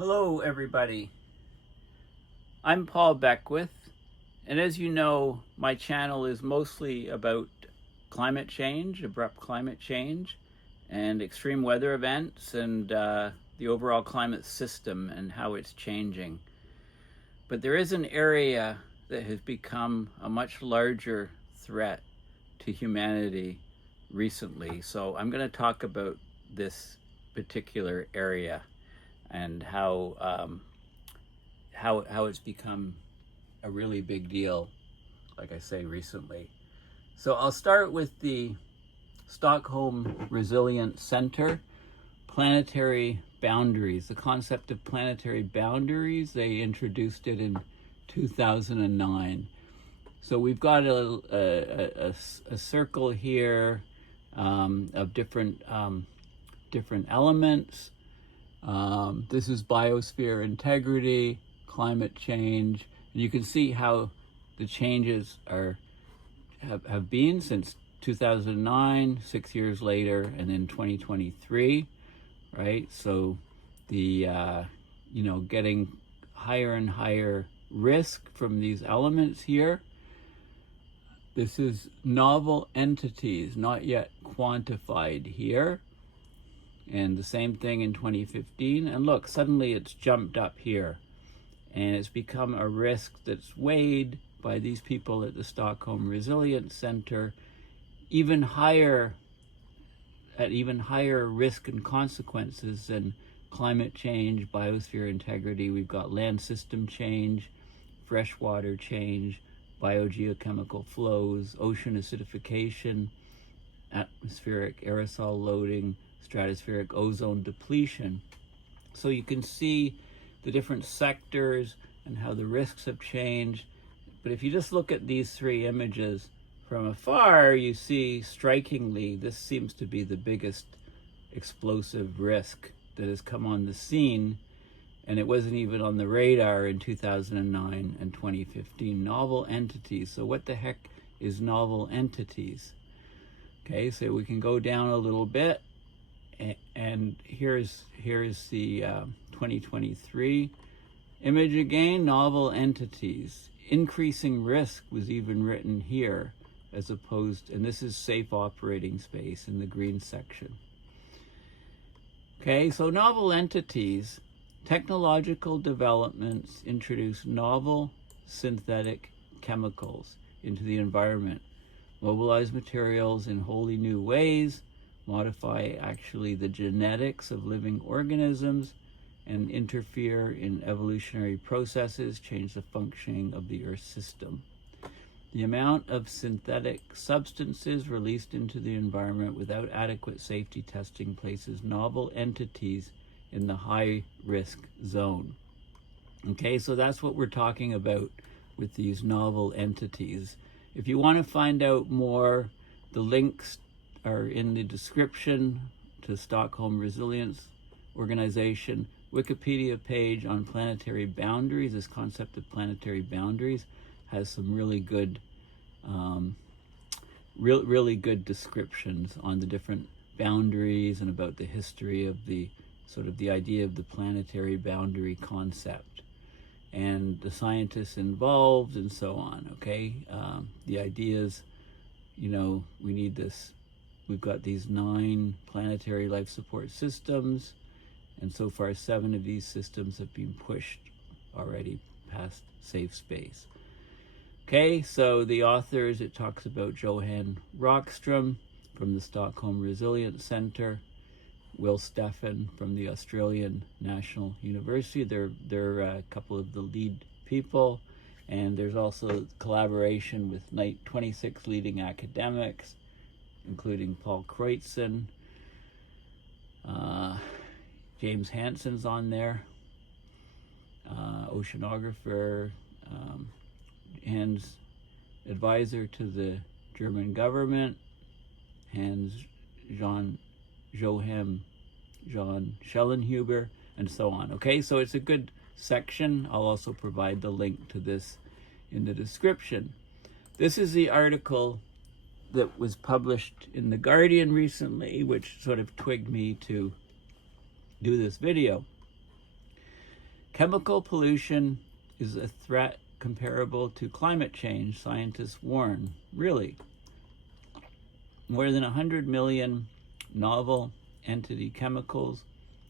Hello everybody, I'm Paul Beckwith, and as you know, my channel is mostly about climate change, abrupt climate change, and extreme weather events, and the overall climate system and how it's changing. But there is an area that has become a much larger threat to humanity recently, so I'm going to talk about this particular area and how it's become a really big deal, like I say, recently. So I'll start with the Stockholm Resilience Center, planetary boundaries. The concept of planetary boundaries, they introduced it in 2009. So we've got a circle here of different elements. This is biosphere integrity, climate change, and you can see how the changes have been since 2009, 6 years later, and then 2023, right? So the getting higher and higher risk from these elements here. This is novel entities not yet quantified here. And the same thing in 2015. And look, suddenly it's jumped up here. And it's become a risk that's weighed by these people at the Stockholm Resilience Center even higher risk and consequences than climate change, biosphere integrity. We've got land system change, freshwater change, biogeochemical flows, ocean acidification, atmospheric aerosol loading, stratospheric ozone depletion. So you can see the different sectors and how the risks have changed. But if you just look at these three images from afar, you see strikingly this seems to be the biggest explosive risk that has come on the scene, and it wasn't even on the radar in 2009 and 2015. Novel entities. So what the heck is novel entities? Okay, so we can go down a little bit. And here's the 2023 image again. Novel entities. Increasing risk was even written here, as opposed, and this is safe operating space in the green section. Okay, so novel entities. Technological developments introduce novel synthetic chemicals into the environment, mobilize materials in wholly new ways, modify actually the genetics of living organisms, and interfere in evolutionary processes, change the functioning of the Earth system. The amount of synthetic substances released into the environment without adequate safety testing places novel entities in the high risk zone. Okay, so that's what we're talking about with these novel entities. If you want to find out more, the links are in the description to Stockholm Resilience Organization Wikipedia page on planetary boundaries. This concept of planetary boundaries has some really good really good descriptions on the different boundaries and about the history of the sort of the idea of the planetary boundary concept and the scientists involved and so on. Okay, the ideas, we need this. We've got these 9 planetary life support systems, and so far 7 of these systems have been pushed already past safe space. Okay, so the authors, it talks about Johan Rockström from the Stockholm Resilience Center, Will Steffen from the Australian National University. They're a couple of the lead people, and there's also collaboration with 26 leading academics, including Paul Kreutzen, James Hansen's on there, oceanographer, Hans advisor to the German government, Johann Schellenhuber, and so on. Okay, so it's a good section. I'll also provide the link to this in the description. This is the article that was published in The Guardian recently, which sort of twigged me to do this video. Chemical pollution is a threat comparable to climate change, scientists warn. Really? More than 100 million novel entity chemicals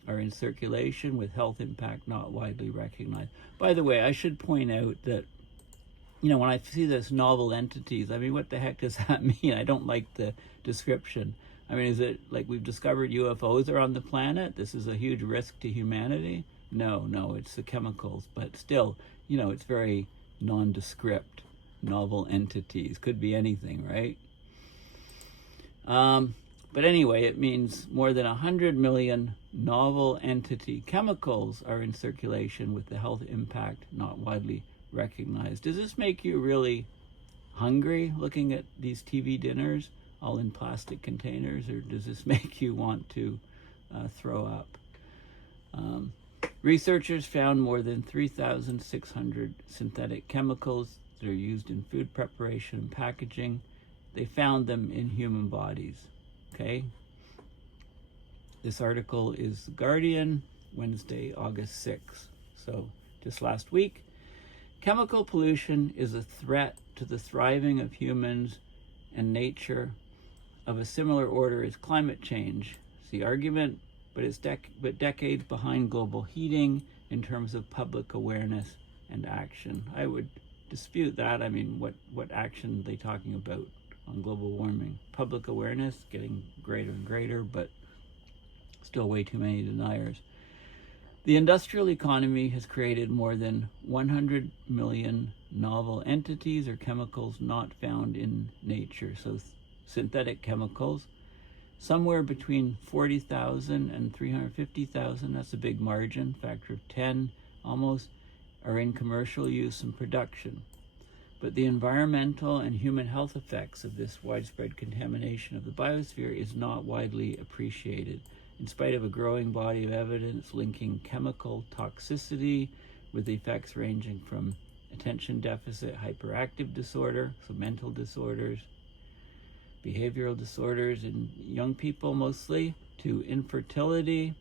are in circulation with health impact not widely recognized. By the way, I should point out that, when I see this novel entities, I mean, what the heck does that mean? I don't like the description. I mean, is it like we've discovered UFOs are on the planet? This is a huge risk to humanity? No, it's the chemicals, but still, it's very nondescript. Novel entities, could be anything, right? But anyway, it means more than 100 million novel entity chemicals are in circulation with the health impact not widely recognized. Does this make you really hungry looking at these TV dinners all in plastic containers, or does this make you want to throw up? Researchers found more than 3,600 synthetic chemicals that are used in food preparation and packaging. They found them in human bodies. Okay. This article is The Guardian, Wednesday, August 6th. So just last week. Chemical pollution is a threat to the thriving of humans and nature of a similar order as climate change. It's the argument, but it's decades behind global heating in terms of public awareness and action. I would dispute that. I mean, what action are they talking about on global warming? Public awareness getting greater and greater, but still way too many deniers. The industrial economy has created more than 100 million novel entities or chemicals not found in nature. So synthetic chemicals, somewhere between 40,000 and 350,000, that's a big margin, factor of 10 almost, are in commercial use and production. But the environmental and human health effects of this widespread contamination of the biosphere is not widely appreciated, in spite of a growing body of evidence linking chemical toxicity with effects ranging from attention deficit hyperactive disorder, so mental disorders, behavioral disorders in young people mostly, to infertility,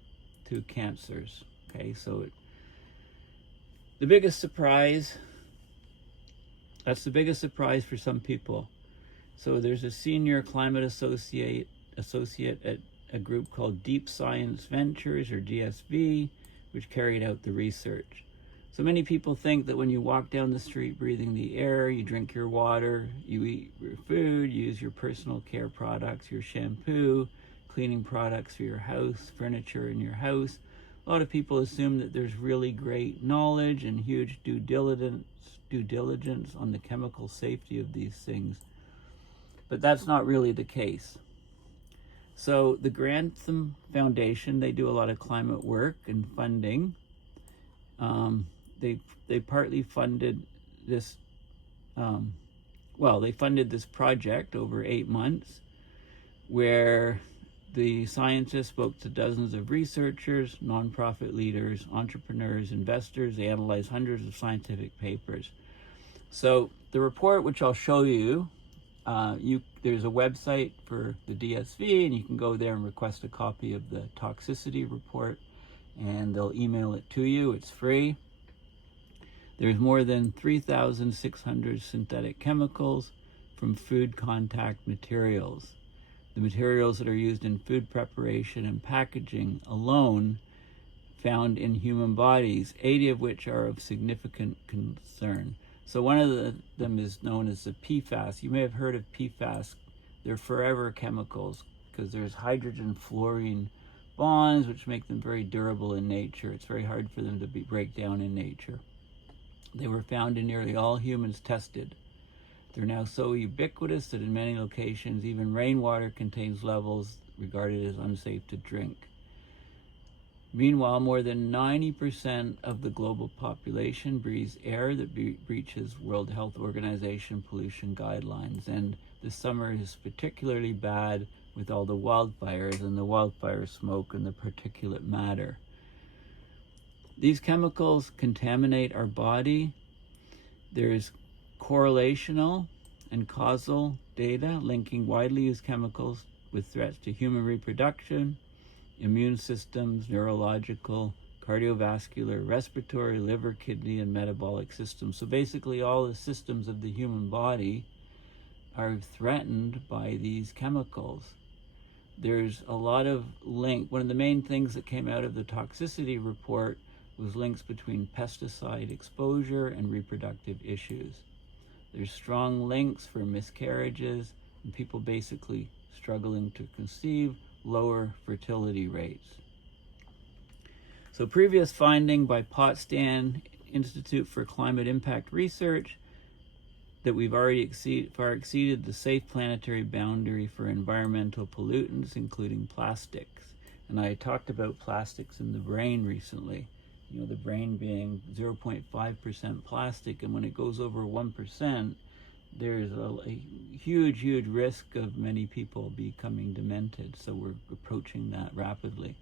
to cancers. Okay, so the biggest surprise, that's the biggest surprise for some people. So there's a senior climate associate at a group called Deep Science Ventures, or DSV, which carried out the research. So many people think that when you walk down the street breathing the air, you drink your water, you eat your food, you use your personal care products, your shampoo, cleaning products for your house, furniture in your house. A lot of people assume that there's really great knowledge and huge due diligence on the chemical safety of these things. But that's not really the case. So the Grantham Foundation, they do a lot of climate work and funding. They partly funded this, they funded this project over 8 months, where the scientists spoke to dozens of researchers, nonprofit leaders, entrepreneurs, investors. They analyzed hundreds of scientific papers. So the report, which I'll show you, there's a website for the DSV, and you can go there and request a copy of the toxicity report, and they'll email it to you. It's free. There's more than 3,600 synthetic chemicals from food contact materials. The materials that are used in food preparation and packaging alone found in human bodies, 80 of which are of significant concern. So one of them is known as the PFAS. You may have heard of PFAS. They're forever chemicals because there's hydrogen-fluorine bonds, which make them very durable in nature. It's very hard for them to break down in nature. They were found in nearly all humans tested. They're now so ubiquitous that in many locations, even rainwater contains levels regarded as unsafe to drink. Meanwhile, more than 90% of the global population breathes air that breaches World Health Organization pollution guidelines. And this summer is particularly bad with all the wildfires and the wildfire smoke and the particulate matter. These chemicals contaminate our body. There's correlational and causal data linking widely used chemicals with threats to human reproduction, immune systems, neurological, cardiovascular, respiratory, liver, kidney, and metabolic systems. So basically all the systems of the human body are threatened by these chemicals. There's a lot of link. One of the main things that came out of the toxicity report was links between pesticide exposure and reproductive issues. There's strong links for miscarriages and people basically struggling to conceive, lower fertility rates. So previous finding by Potsdam Institute for Climate Impact Research that we've already far exceeded the safe planetary boundary for environmental pollutants, including plastics. And I talked about plastics in the brain recently. You know, the brain being 0.5% plastic, and when it goes over 1%, there's a huge, huge risk of many people becoming demented. So we're approaching that rapidly.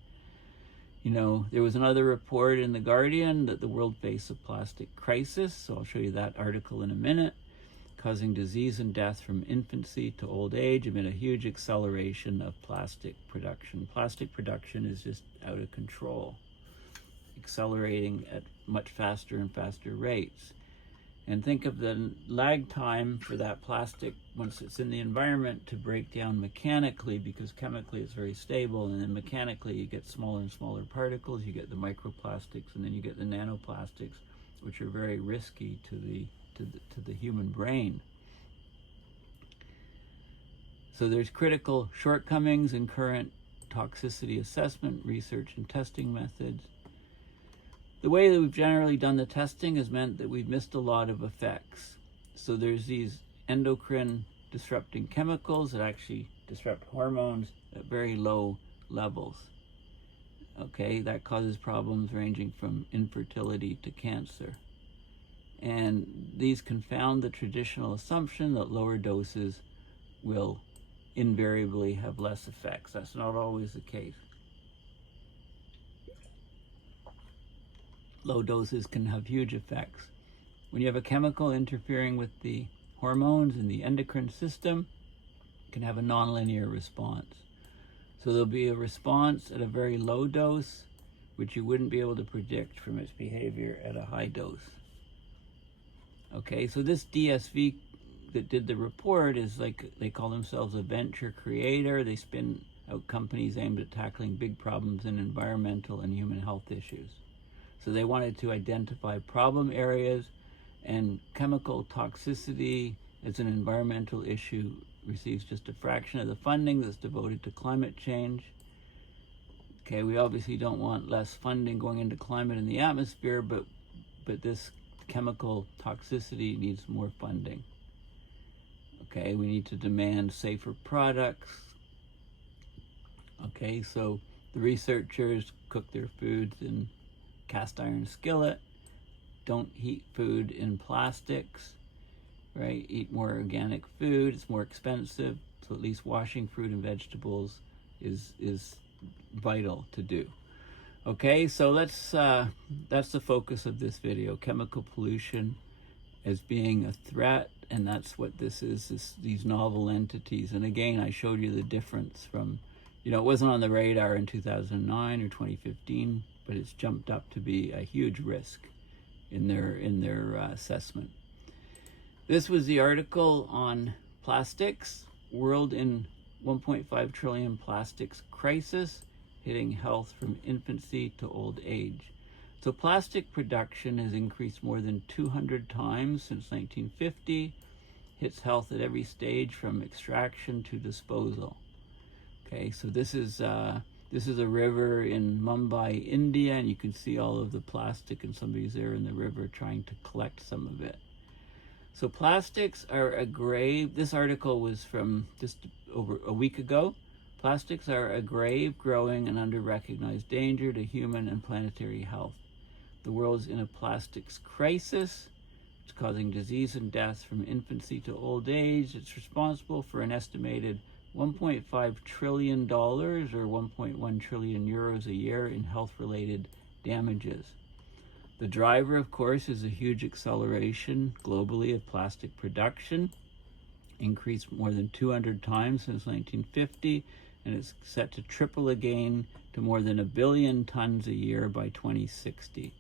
You know, there was another report in The Guardian that the world faced a plastic crisis. So I'll show you that article in a minute, causing disease and death from infancy to old age amid a huge acceleration of plastic production. Plastic production is just out of control, accelerating at much faster and faster rates. And think of the lag time for that plastic once it's in the environment to break down mechanically, because chemically it's very stable, and then mechanically you get smaller and smaller particles, you get the microplastics, and then you get the nanoplastics, which are very risky to the human brain. So there's critical shortcomings in current toxicity assessment, research, and testing methods. The way that we've generally done the testing has meant that we've missed a lot of effects. So there's these endocrine disrupting chemicals that actually disrupt hormones at very low levels. Okay, that causes problems ranging from infertility to cancer. And these confound the traditional assumption that lower doses will invariably have less effects. That's not always the case. Low doses can have huge effects. When you have a chemical interfering with the hormones in the endocrine system, it can have a nonlinear response. So there'll be a response at a very low dose, which you wouldn't be able to predict from its behavior at a high dose. Okay, so this DSV that did the report is like, they call themselves a venture creator. They spin out companies aimed at tackling big problems in environmental and human health issues. So they wanted to identify problem areas, and chemical toxicity as an environmental issue receives just a fraction of the funding that's devoted to climate change. Okay, we obviously don't want less funding going into climate in the atmosphere, but this chemical toxicity needs more funding. Okay, we need to demand safer products. Okay, so the researchers cook their foods in cast iron skillet, don't heat food in plastics, right? Eat more organic food. It's more expensive, so at least washing fruit and vegetables is vital to do. Okay, so that's the focus of this video, chemical pollution as being a threat, and that's what this is, these novel entities. And again, I showed you the difference from, you know, it wasn't on the radar in 2009 or 2015, but it's jumped up to be a huge risk in their assessment. This was the article on plastics, world in 1.5 trillion plastics crisis, hitting health from infancy to old age. So plastic production has increased more than 200 times since 1950, hits health at every stage from extraction to disposal. Okay, so this is a river in Mumbai, India, and you can see all of the plastic, and somebody's there in the river trying to collect some of it. So plastics are a grave, this article was from just over a week ago. Plastics are a grave, growing, and under-recognized danger to human and planetary health. The world's in a plastics crisis. It's causing disease and death from infancy to old age. It's responsible for an estimated $1.5 trillion or 1.1 trillion euros a year in health-related damages. The driver, of course, is a huge acceleration globally of plastic production, increased more than 200 times since 1950, and it's set to triple again to more than 1 billion tons a year by 2060.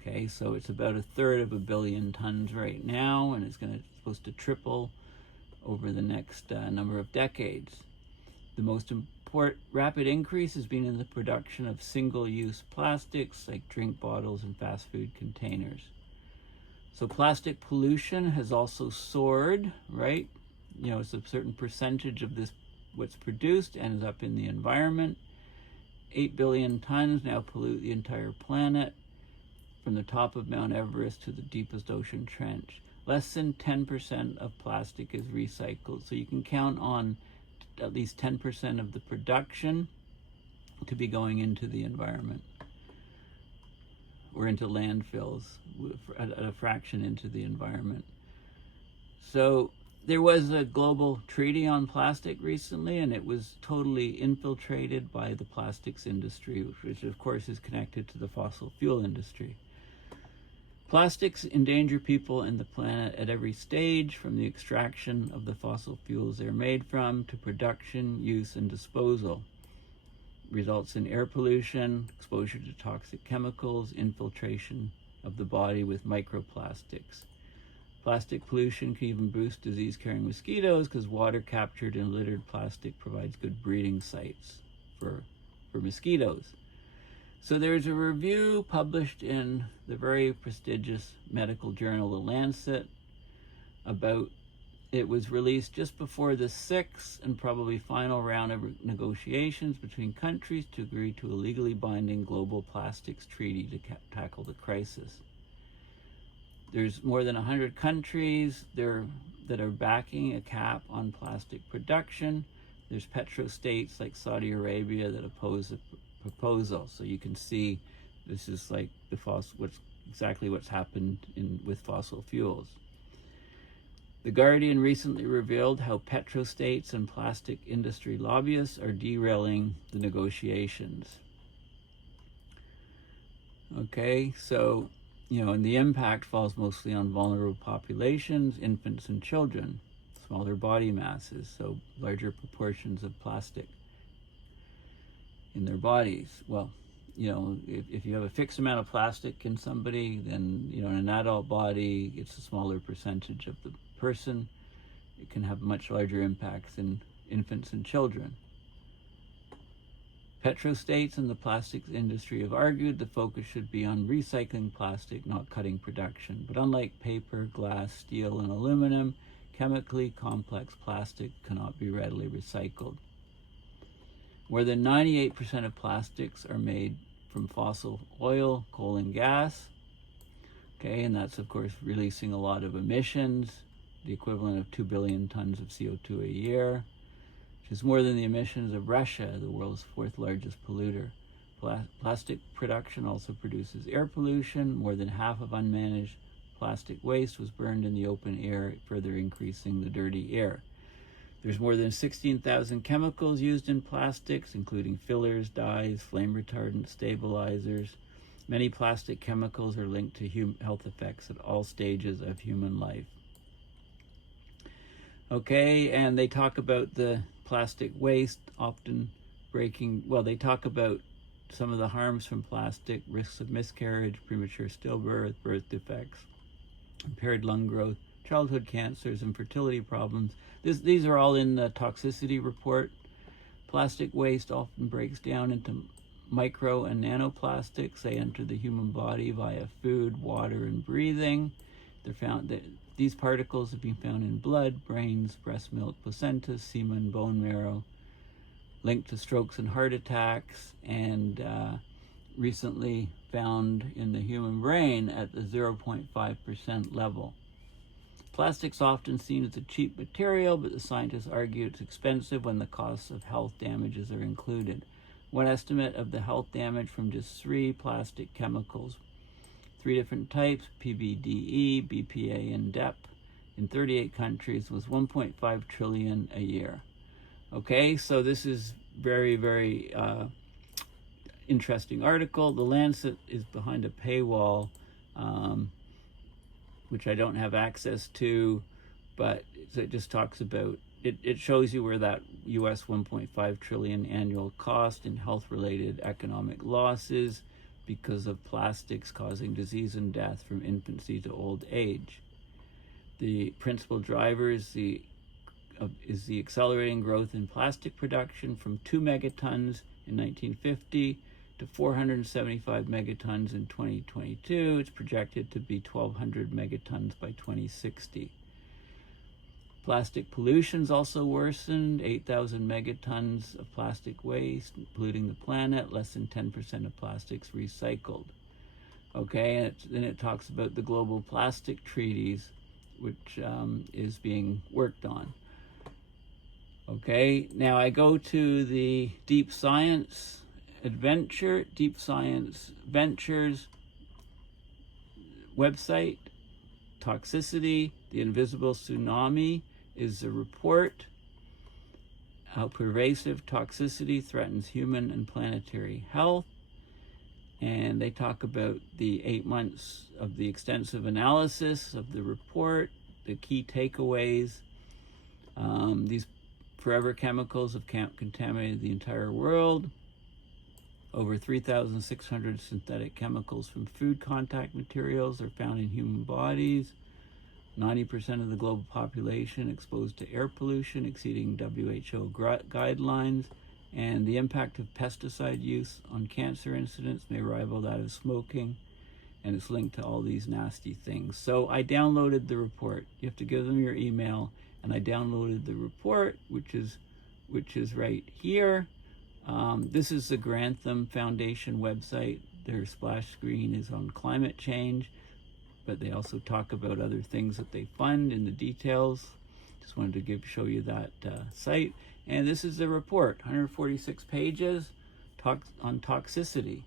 Okay, so it's about 1/3 of 1 billion tons right now, and it's supposed to triple over the next number of decades. The most rapid increase has been in the production of single-use plastics like drink bottles and fast food containers. So plastic pollution has also soared, right? You know, it's a certain percentage of this, what's produced, ends up in the environment. 8 billion tons now pollute the entire planet, from the top of Mount Everest to the deepest ocean trench. Less than 10% of plastic is recycled. So you can count on at least 10% of the production to be going into the environment or into landfills at a fraction into the environment. So there was a global treaty on plastic recently, and it was totally infiltrated by the plastics industry, which of course is connected to the fossil fuel industry. Plastics endanger people and the planet at every stage, from the extraction of the fossil fuels they're made from to production, use, and disposal. Results in air pollution, exposure to toxic chemicals, infiltration of the body with microplastics. Plastic pollution can even boost disease-carrying mosquitoes because water captured in littered plastic provides good breeding sites for mosquitoes. So there's a review published in the very prestigious medical journal, The Lancet, about, it was released just before the sixth and probably final round of negotiations between countries to agree to a legally binding global plastics treaty to tackle the crisis. There's more than 100 countries that are backing a cap on plastic production. There's petrostates like Saudi Arabia that oppose the proposal. So you can see this is like what's happened with fossil fuels. The Guardian recently revealed how petrostates and plastic industry lobbyists are derailing the negotiations. Okay, so, you know, and the impact falls mostly on vulnerable populations, infants and children, smaller body masses, so larger proportions of plastic in their bodies. Well, you know, if you have a fixed amount of plastic in somebody, then, you know, in an adult body, it's a smaller percentage of the person. It can have much larger impacts in infants and children. Petrostates and the plastics industry have argued the focus should be on recycling plastic, not cutting production. But unlike paper, glass, steel, and aluminum, chemically complex plastic cannot be readily recycled. More than 98% of plastics are made from fossil oil, coal, and gas. Okay, and that's of course releasing a lot of emissions, the equivalent of 2 billion tons of CO2 a year, which is more than the emissions of Russia, the world's 4th largest polluter. Plastic production also produces air pollution. More than half of unmanaged plastic waste was burned in the open air, further increasing the dirty air. There's more than 16,000 chemicals used in plastics, including fillers, dyes, flame retardants, stabilizers. Many plastic chemicals are linked to health effects at all stages of human life. Okay, and they talk about the plastic waste often they talk about some of the harms from plastic, risks of miscarriage, premature stillbirth, birth defects, impaired lung growth, childhood cancers, and fertility problems. These are all in the Toxicity report. Plastic waste often breaks down into micro and nanoplastics. They enter the human body via food, water, and breathing. They're found that these particles have been found in blood, brains, breast milk, placenta, semen, bone marrow, linked to strokes and heart attacks, and recently found in the human brain at the 0.5% level. Plastic's often seen as a cheap material, but the scientists argue it's expensive when the costs of health damages are included. One estimate of the health damage from just 3 plastic chemicals, 3 different types, PBDE, BPA, and DEP, in 38 countries was 1.5 trillion a year. Okay, so this is very, very interesting article. The Lancet is behind a paywall, which I don't have access to, but it just talks about it shows you where that US 1.5 trillion annual cost in health-related economic losses because of plastics causing disease and death from infancy to old age. The principal driver is the accelerating growth in plastic production from 2 megatons in 1950 to 475 megatons in 2022. It's projected to be 1,200 megatons by 2060. Plastic pollution's also worsened, 8,000 megatons of plastic waste polluting the planet, less than 10% of plastics recycled. Okay, and then it talks about the global plastic treaties, which is being worked on. Okay, now I go to the Deep Science Ventures website. Toxicity, the invisible tsunami, is a report. How pervasive toxicity threatens human and planetary health. And they talk about the 8 months of the extensive analysis of the report, the key takeaways. These forever chemicals have contaminated the entire world. Over 3,600 synthetic chemicals from food contact materials are found in human bodies. 90% of the global population exposed to air pollution exceeding WHO guidelines. And the impact of pesticide use on cancer incidence may rival that of smoking. And it's linked to all these nasty things. So I downloaded the report. You have to give them your email. And I downloaded the report, which is right here. This is the Grantham Foundation website. Their splash screen is on climate change, but they also talk about other things that they fund in the details. Just wanted to show you that site. And this is the report, 146 pages on toxicity.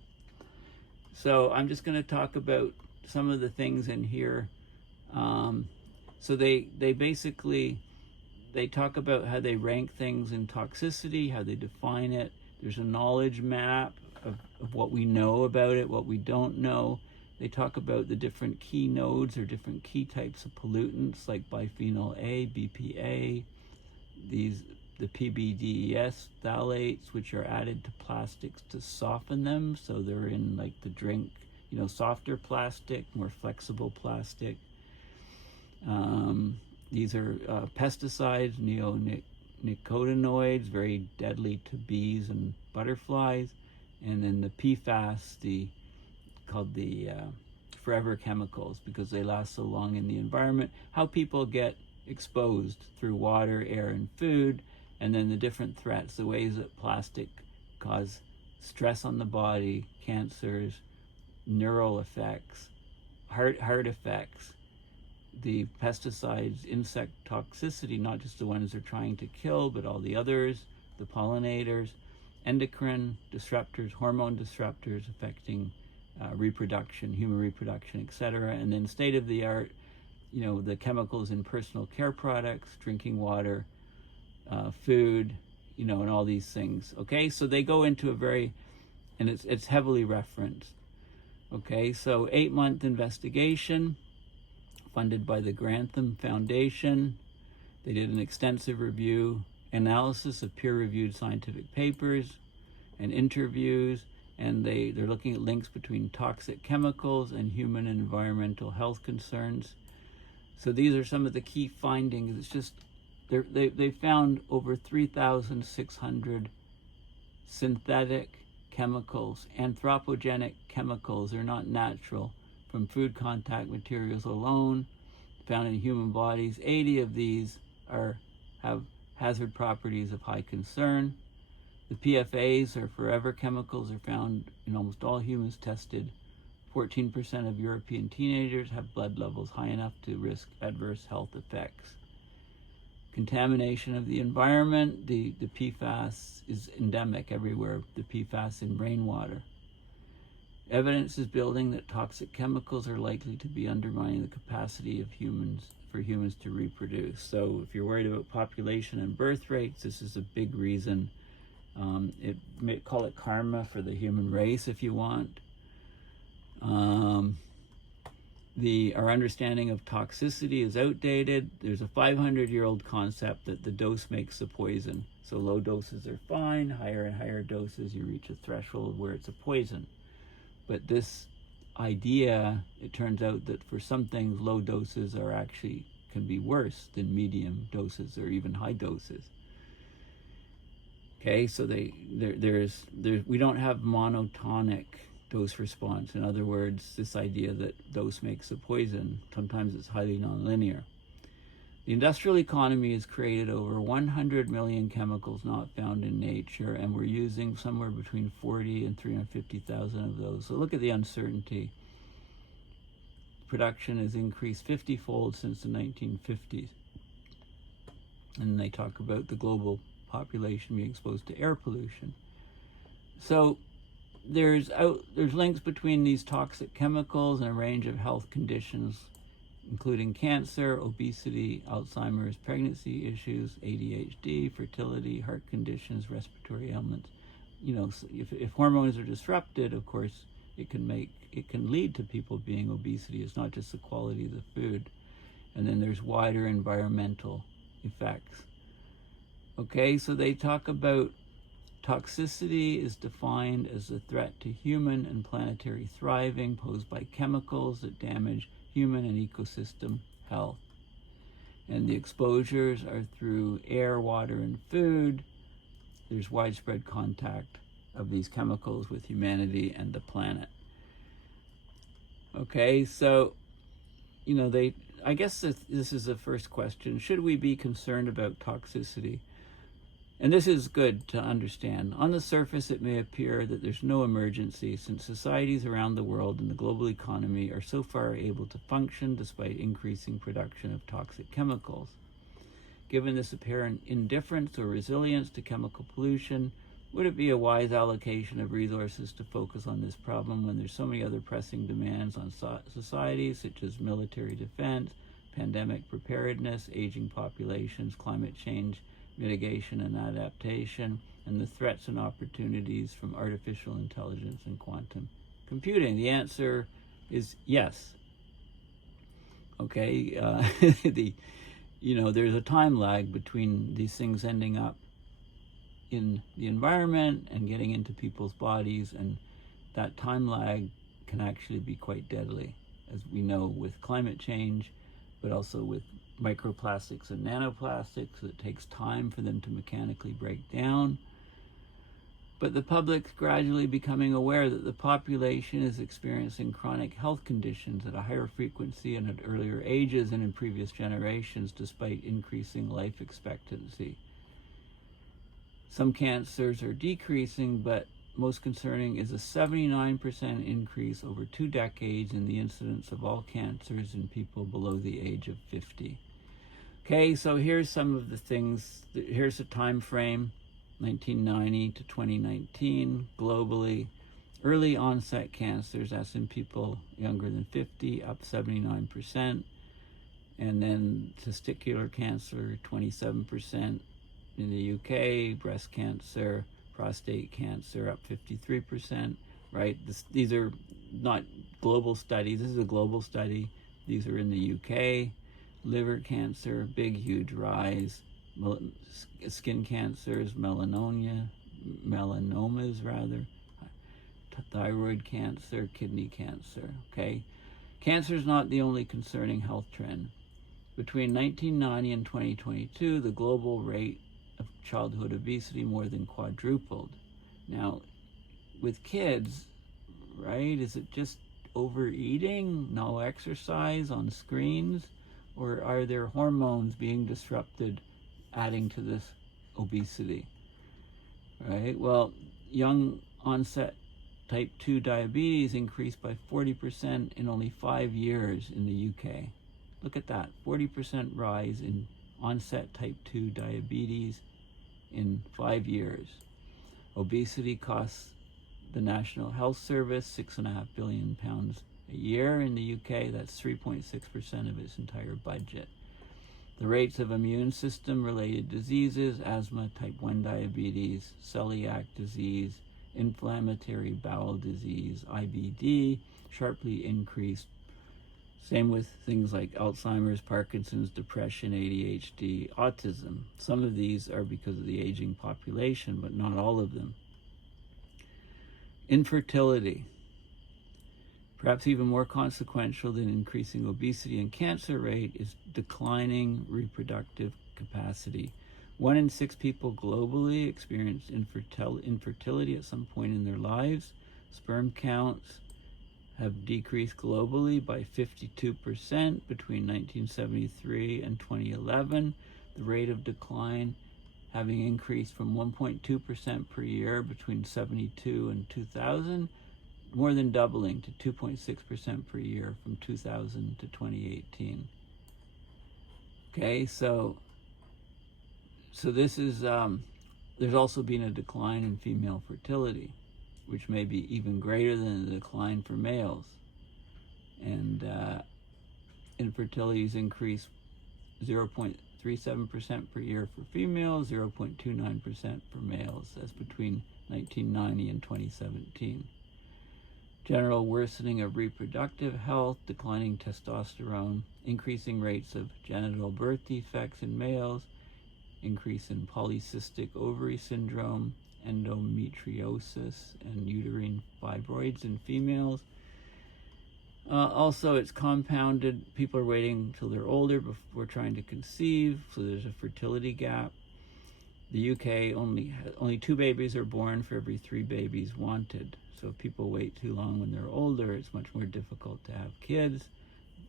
So I'm just going to talk about some of the things in here. So they basically, they talk about how they rank things in toxicity, how they define it. There's a knowledge map of what we know about it, what we don't know. They talk about the different key nodes or different key types of pollutants like biphenyl A, BPA, the PBDES phthalates, which are added to plastics to soften them. So they're in like the drink, softer plastic, more flexible plastic. These are pesticides, neonicotinoids, very deadly to bees and butterflies. And then the PFAS, called the forever chemicals, because they last so long in the environment. How people get exposed through water, air, and food. And then the different threats, the ways that plastic cause stress on the body, cancers, neural effects, heart effects, the pesticides, insect toxicity, not just the ones they're trying to kill, but all the others, the pollinators, endocrine disruptors, hormone disruptors affecting reproduction, human reproduction, etc. And then state of the art, the chemicals in personal care products, drinking water, food, and all these things. Okay, so they go into and it's heavily referenced. Okay, so 8-month investigation funded by the Grantham Foundation. They did an extensive review, analysis of peer-reviewed scientific papers and interviews, and they're looking at links between toxic chemicals and human and environmental health concerns. So these are some of the key findings. It's just, they found over 3,600 synthetic chemicals, anthropogenic chemicals. They're not natural, from food contact materials alone, found in human bodies. 80 of these have hazard properties of high concern. The PFAs, or forever chemicals, are found in almost all humans tested. 14% of European teenagers have blood levels high enough to risk adverse health effects. Contamination of the environment, the PFAS is endemic everywhere, the PFAS in rainwater. Evidence is building that toxic chemicals are likely to be undermining the capacity of for humans to reproduce. So if you're worried about population and birth rates, this is a big reason. It may call it karma for the human race if you want. Our understanding of toxicity is outdated. There's a 500-year-old concept that the dose makes the poison. So low doses are fine, higher and higher doses, you reach a threshold where it's a poison. But this idea, it turns out that for some things, low doses can be worse than medium doses or even high doses. Okay, so we don't have monotonic dose response. In other words, this idea that dose makes a poison, sometimes it's highly nonlinear. The industrial economy has created over 100 million chemicals not found in nature, and we're using somewhere between 40 and 350,000 of those. So look at the uncertainty. Production has increased 50-fold since the 1950s. And they talk about the global population being exposed to air pollution. So there's links between these toxic chemicals and a range of health conditions, including cancer, obesity, Alzheimer's, pregnancy issues, ADHD, fertility, heart conditions, respiratory ailments. You know, if hormones are disrupted, of course, it can lead to people being obesity. It's not just the quality of the food. And then there's wider environmental effects. Okay, so they talk about toxicity is defined as a threat to human and planetary thriving posed by chemicals that damage human and ecosystem health. And the exposures are through air, water, and food. There's widespread contact of these chemicals with humanity and the planet. Okay, so, you know, I guess this is the first question. Should we be concerned about toxicity? And this is good to understand. On the surface, it may appear that there's no emergency since societies around the world and the global economy are so far able to function despite increasing production of toxic chemicals. Given this apparent indifference or resilience to chemical pollution, would it be a wise allocation of resources to focus on this problem when there's so many other pressing demands on societies, such as military defense, pandemic preparedness, aging populations, climate change, mitigation and adaptation, and the threats and opportunities from artificial intelligence and quantum computing? The answer is yes. Okay, there's a time lag between these things ending up in the environment and getting into people's bodies, and that time lag can actually be quite deadly, as we know with climate change, but also with microplastics and nanoplastics. It takes time for them to mechanically break down. But the public's gradually becoming aware that the population is experiencing chronic health conditions at a higher frequency and at earlier ages than in previous generations, despite increasing life expectancy. Some cancers are decreasing, but most concerning is a 79% increase over 2 decades in the incidence of all cancers in people below the age of 50. Okay, so here's some of the things. Here's a time frame, 1990 to 2019, globally. Early onset cancers, that's in people younger than 50, up 79%. And then testicular cancer, 27% in the UK, breast cancer, prostate cancer, up 53%, right? These are not global studies. This is a global study. These are in the UK. Liver cancer, big, huge rise. Skin cancers, melanomas, thyroid cancer, kidney cancer, okay? Cancer is not the only concerning health trend. Between 1990 and 2022, the global rate of childhood obesity more than quadrupled. Now, with kids, right, is it just overeating, no exercise on screens, or are there hormones being disrupted adding to this obesity, right? Well, young onset type 2 diabetes increased by 40% in only 5 years in the UK. Look at that, 40% rise in onset type 2 diabetes in 5 years. Obesity costs the National Health Service £6.5 billion a year in the UK. That's 3.6% of its entire budget. The rates of immune system related diseases, asthma, type 1 diabetes, celiac disease, inflammatory bowel disease, IBD, sharply increased Same with things like Alzheimer's, Parkinson's, depression, ADHD, autism. Some of these are because of the aging population, but not all of them. Infertility. Perhaps even more consequential than increasing obesity and cancer rate is declining reproductive capacity. 1 in 6 people globally experience infertility at some point in their lives. Sperm counts have decreased globally by 52% between 1973 and 2011. The rate of decline having increased from 1.2% per year between 72 and 2000, more than doubling to 2.6% per year from 2000 to 2018. Okay, so this is, there's also been a decline in female fertility, which may be even greater than the decline for males. And infertility has increased 0.37% per year for females, 0.29% for males. That's between 1990 and 2017. General worsening of reproductive health, declining testosterone, increasing rates of genital birth defects in males, increase in polycystic ovary syndrome, endometriosis, and uterine fibroids in females. Also, it's compounded. People are waiting until they're older before trying to conceive, so there's a fertility gap. The UK, only 2 babies are born for every 3 babies wanted. So if people wait too long when they're older, it's much more difficult to have kids.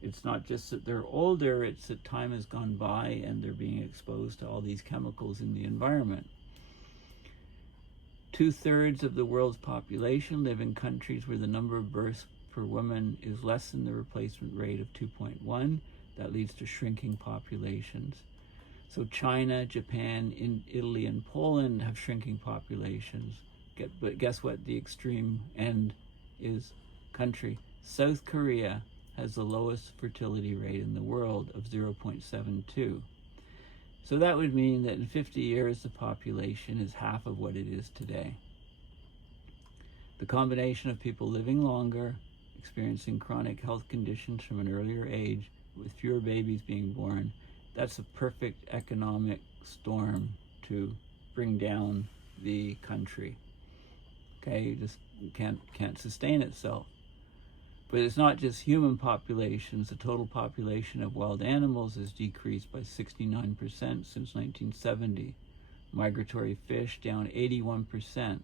It's not just that they're older, it's that time has gone by and they're being exposed to all these chemicals in the environment. 2/3 of the world's population live in countries where the number of births per woman is less than the replacement rate of 2.1. That leads to shrinking populations. So China, Japan, Italy, and Poland have shrinking populations. But guess what? The extreme end is country. South Korea has the lowest fertility rate in the world of 0.72. So that would mean that in 50 years, the population is half of what it is today. The combination of people living longer, experiencing chronic health conditions from an earlier age, with fewer babies being born, that's a perfect economic storm to bring down the country. Okay, it just can't sustain itself. But it's not just human populations. The total population of wild animals has decreased by 69% since 1970. Migratory fish down 81%.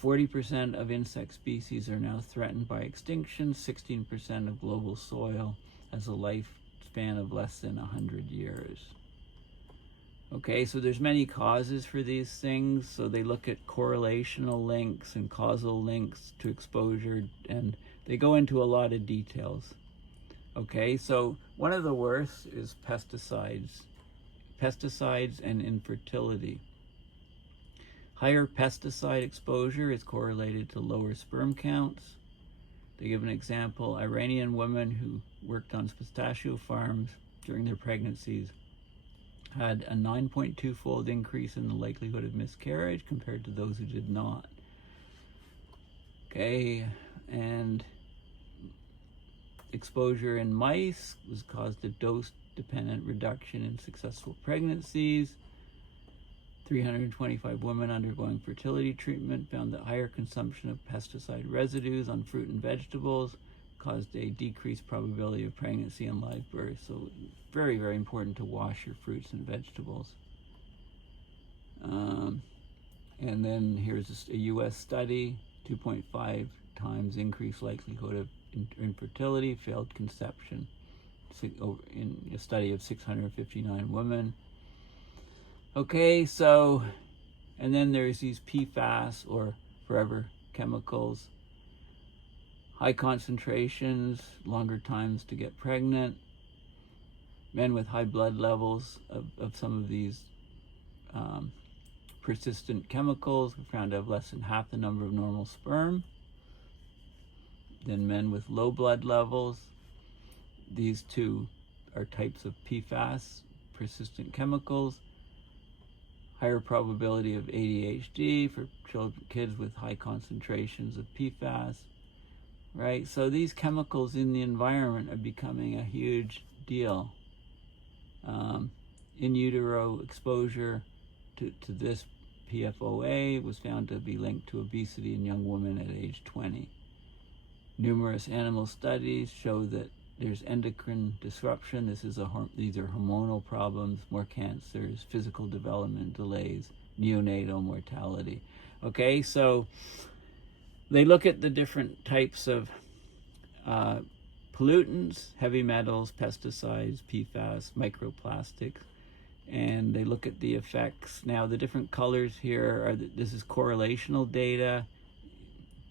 40% of insect species are now threatened by extinction. 16% of global soil has a lifespan of less than 100 years. Okay, so there's many causes for these things. So they look at correlational links and causal links to exposure, and they go into a lot of details. Okay, so one of the worst is pesticides and infertility. Higher pesticide exposure is correlated to lower sperm counts. They give an example. Iranian women who worked on pistachio farms during their pregnancies had a 9.2-fold increase in the likelihood of miscarriage compared to those who did not. Okay, and exposure in mice was caused a dose-dependent reduction in successful pregnancies. 325 women undergoing fertility treatment found that higher consumption of pesticide residues on fruit and vegetables caused a decreased probability of pregnancy and live birth. So very, very important to wash your fruits and vegetables. And then here's a US study, 2.5 times increased likelihood of infertility, failed conception, in a study of 659 women. Okay, so, and then there's these PFAS, or forever chemicals. High concentrations, longer times to get pregnant. Men with high blood levels of some of these persistent chemicals were found to have less than half the number of normal sperm than men with low blood levels. These two are types of PFAS, persistent chemicals. Higher probability of ADHD for kids with high concentrations of PFAS. right? So these chemicals in the environment are becoming a huge deal. In utero exposure to this PFOA was found to be linked to obesity in young women at age 20. Numerous animal studies show that there's endocrine disruption. These are hormonal problems, more cancers, physical development delays, neonatal mortality. Okay, so they look at the different types of pollutants, heavy metals, pesticides, PFAS, microplastics, and they look at the effects. Now, the different colors here are, this is correlational data,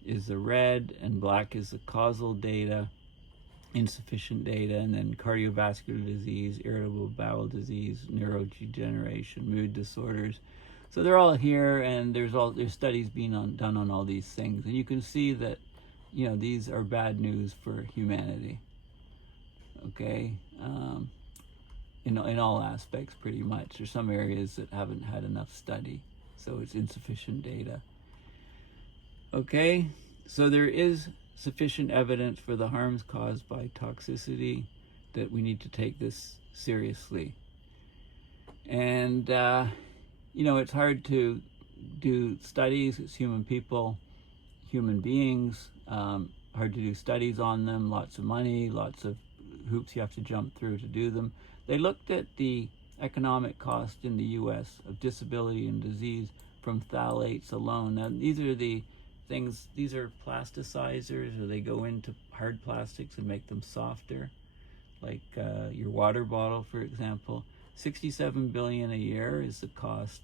is the red, and black is the causal data, insufficient data, and then cardiovascular disease, irritable bowel disease, neurodegeneration, mood disorders. So they're all here, and there's studies being done on all these things, and you can see that, you know, these are bad news for humanity. Okay, in all aspects, pretty much. There's some areas that haven't had enough study, so it's insufficient data. Okay, so there is sufficient evidence for the harms caused by toxicity that we need to take this seriously. And you know, it's hard to do studies. It's human people, human beings, hard to do studies on them, lots of money, lots of hoops you have to jump through to do them. They looked at the economic cost in the US of disability and disease from phthalates alone. Now, these are the things, these are plasticizers, or they go into hard plastics and make them softer, like your water bottle, for example. 67 billion a year is the cost.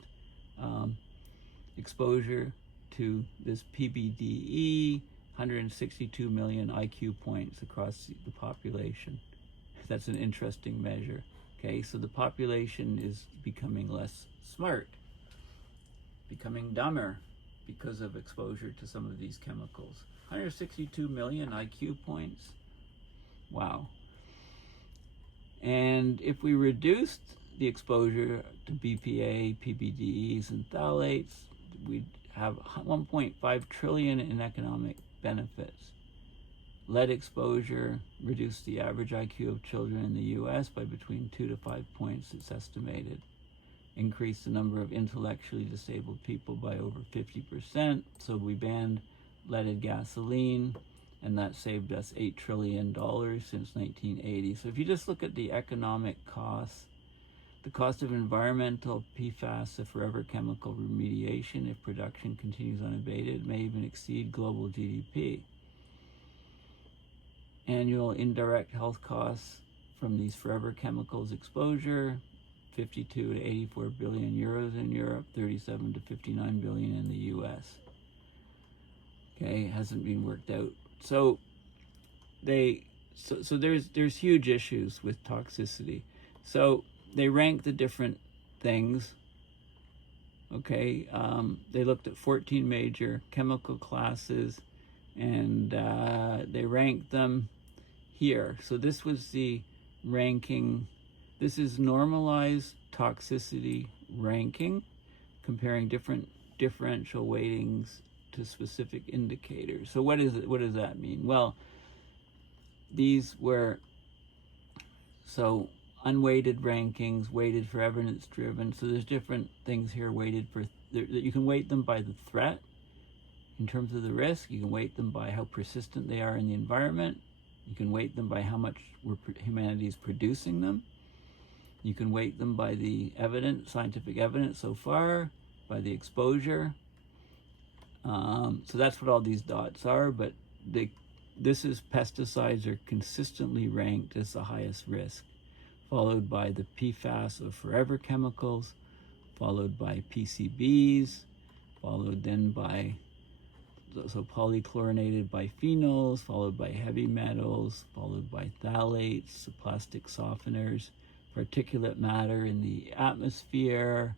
Exposure to this PBDE, 162 million IQ points across the population. That's an interesting measure. Okay, so the population is becoming less smart, becoming dumber because of exposure to some of these chemicals. 162 million IQ points. Wow. And if we reduced the exposure to BPA, PBDEs, and phthalates, we'd have 1.5 trillion in economic benefits. Lead exposure reduced the average IQ of children in the US by between 2 to 5 points, it's estimated. Increased the number of intellectually disabled people by over 50%. So we banned leaded gasoline, and that saved us $8 trillion since 1980. So if you just look at the economic costs, the cost of environmental PFAS, a forever chemical remediation, if production continues unabated, may even exceed global GDP. Annual indirect health costs from these forever chemicals exposure, 52 to 84 billion euros in Europe, 37 to 59 billion in the US. Okay, hasn't been worked out. So there's huge issues with toxicity. So they rank the different things. Okay, they looked at 14 major chemical classes, and they ranked them here. So this was the ranking. This is normalized toxicity ranking, comparing different differential weightings to specific indicators. So what is it? What does that mean? Well, these were unweighted rankings, weighted for evidence driven. So there's different things here weighted for. You can weight them by the threat in terms of the risk. You can weight them by how persistent they are in the environment. You can weight them by how much humanity is producing them. You can weight them by the evidence, scientific evidence so far, by the exposure. So that's what all these dots are, but this is pesticides are consistently ranked as the highest risk, followed by the PFAS of forever chemicals, followed by PCBs, followed then by polychlorinated biphenyls, followed by heavy metals, followed by phthalates, plastic softeners, particulate matter in the atmosphere,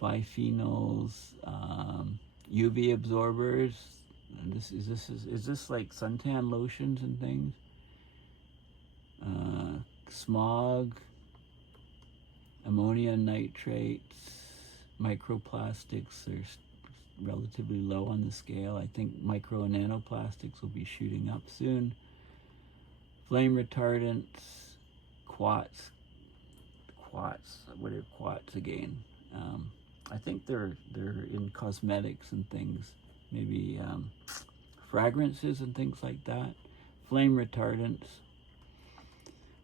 biphenyls, UV absorbers. And is this like suntan lotions and things? Smog, ammonia nitrates, microplastics. There's relatively low on the scale. I think micro and nanoplastics will be shooting up soon. Flame retardants, quartz, what are quartz again? I think they're in cosmetics and things, maybe fragrances and things like that. Flame retardants.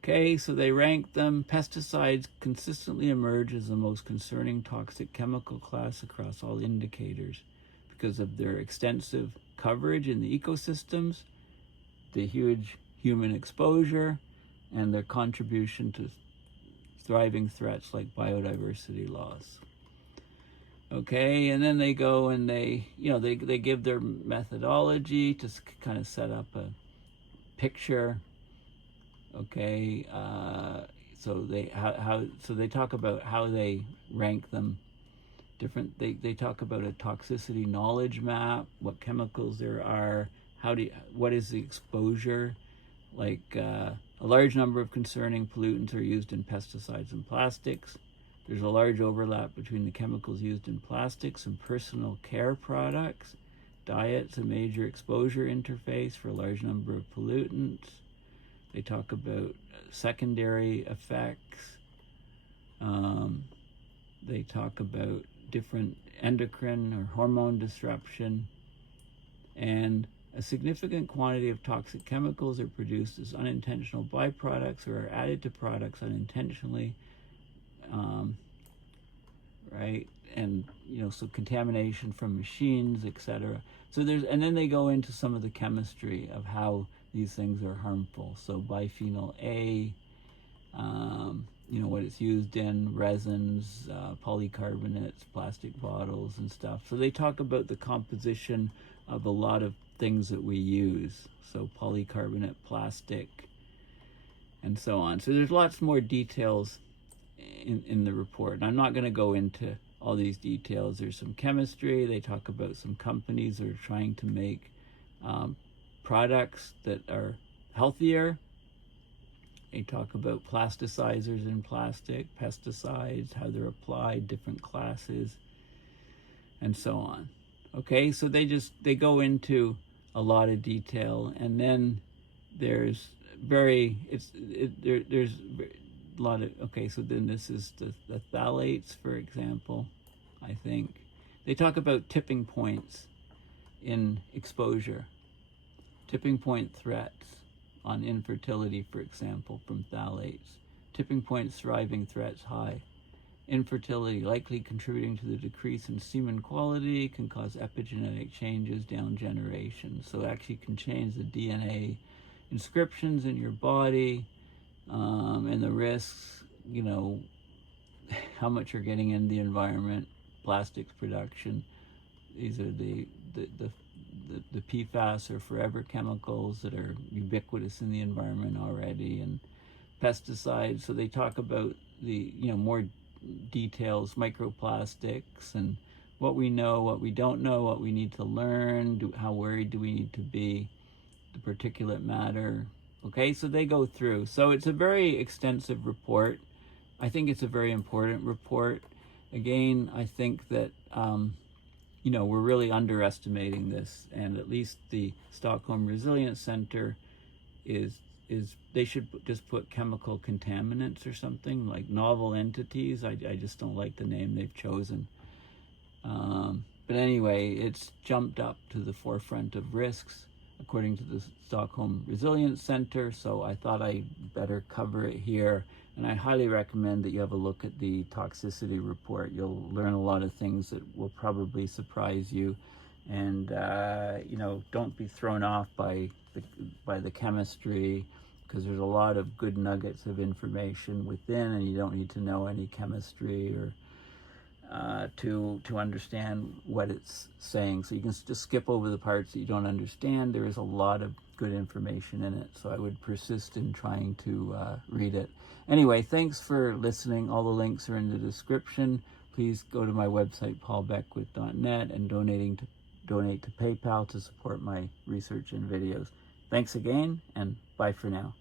Okay, so they rank them. Pesticides consistently emerge as the most concerning toxic chemical class across all indicators because of their extensive coverage in the ecosystems, the huge human exposure, and their contribution to thriving threats like biodiversity loss. Okay, and then they go and they give their methodology to kind of set up a picture. Okay, so they talk about how they rank them different. They talk about a toxicity knowledge map, what chemicals there are, what is the exposure, like a large number of concerning pollutants are used in pesticides and plastics. There's a large overlap between the chemicals used in plastics and personal care products. Diet's a major exposure interface for a large number of pollutants. They talk about secondary effects. They talk about different endocrine or hormone disruption. And a significant quantity of toxic chemicals are produced as unintentional byproducts or are added to products unintentionally. Right? And, so contamination from machines, etc. And then they go into some of the chemistry of how these things are harmful. So bisphenol A, what it's used in, resins, polycarbonates, plastic bottles and stuff. So they talk about the composition of a lot of things that we use. So polycarbonate, plastic, and so on. So there's lots more details in the report. And I'm not going to go into all these details. There's some chemistry. They talk about some companies that are trying to make products that are healthier. They talk about plasticizers in plastic, pesticides, how they're applied, different classes, and so on. Okay, so they go into a lot of detail, and then there's a lot of, okay, so then this is the phthalates, for example, I think. They talk about tipping points in exposure. Tipping point threats on infertility, for example, from phthalates. Tipping points thriving threats high. Infertility likely contributing to the decrease in semen quality, can cause epigenetic changes down generations. So it actually can change the DNA inscriptions in your body, and the risks, how much you're getting in the environment, plastics production. These are the PFAS or forever chemicals that are ubiquitous in the environment already, and pesticides. So they talk about the, more details, microplastics, and what we know, what we don't know, what we need to learn, how worried do we need to be, the particulate matter. Okay, so they go through. So it's a very extensive report. I think it's a very important report. Again, I think that we're really underestimating this, and at least the Stockholm Resilience Center they should just put chemical contaminants or something, like novel entities. I just don't like the name they've chosen. But anyway, it's jumped up to the forefront of risks, according to the Stockholm Resilience Center, so I thought I better cover it here. And I highly recommend that you have a look at the toxicity report. You'll learn a lot of things that will probably surprise you. And, don't be thrown off by the chemistry, because there's a lot of good nuggets of information within, and you don't need to know any chemistry or to understand what it's saying. So you can just skip over the parts that you don't understand. There is a lot of good information in it, so I would persist in trying to read it. Anyway, thanks for listening. All the links are in the description. Please go to my website, paulbeckwith.net, and donate to PayPal to support my research and videos. Thanks again, and bye for now.